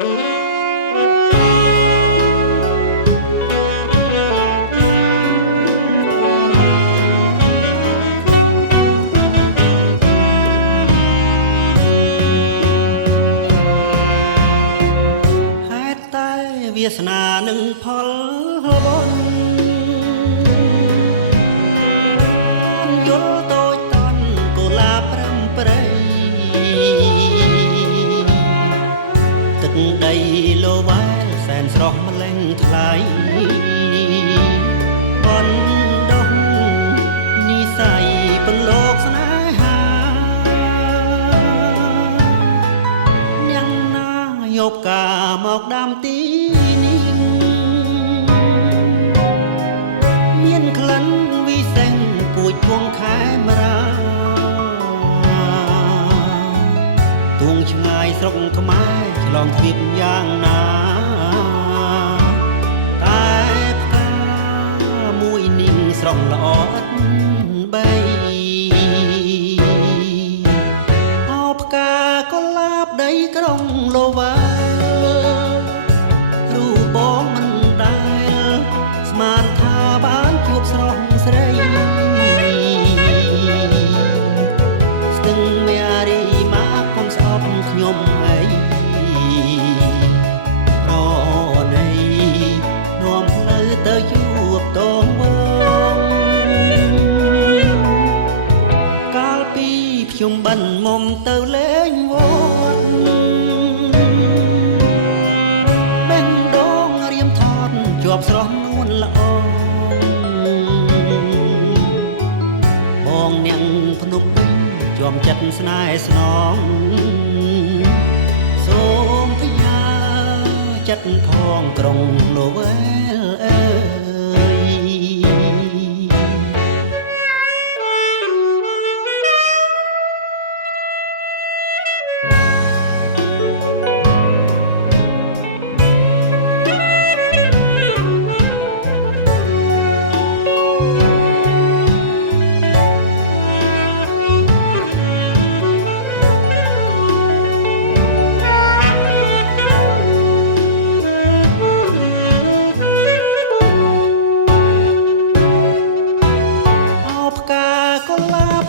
វាសនានឹងផលបុណ្យយល់តូចតន់កូឡាប្រំប្រៃទឹកដីលោវ៉ែសែនស្រស់ម្លេងថ្លៃបណ្ដោះនិស័យពន្លកស្នេហាយ៉ាងណាយកការមកដាំទីមានក្លិនវិសេងពួយពងខែមរាទួងឆ្ងាយស្រុកខ្មែរឆ្លងទ្វីបយ៉ាងណាតែផ្កាមួយនាងស្រស់ល្អឥតបីអោផ្កាកុលាបដីក្រុងលោវ៉ារូបបងមិនដែលស្មានថាបានជួបស្រស់ស្រីស្ទឹងមេរីមកកុំស្អប់ខ្ញុំអីប្រណីនាំផ្លូវទៅជួបតងបងកាលពីខ្ញុំបិណ្ឌមុំទៅលេងវត្តបេះដូងរៀមថតជាប់ស្រស់នួនល្អបងនាងភ្នំពេញជាប់ចិត្តស្នេហ៍ស្នងសូមផ្ញើចិត្តផងក្រុងលោវែលអើយ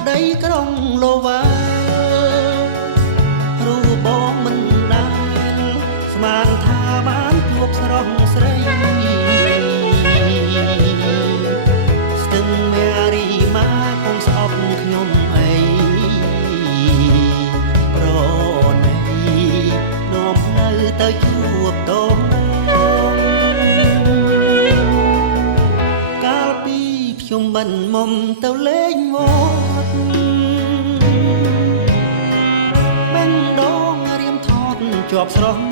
ដីក្រុងលោវ៉ារូបបងមិនដែលស្មានថាបានជួបស្រស់ស្រីស្ទឹងមេរីមកកុំស្អប់ខ្ញុំអីប្រណីនាំផ្លូវទៅជួបតងកាលពីខ្ញុំបិណ្ឌមុំទៅលេងវត្តបេះដូងរៀមថតជាប់ស្រស់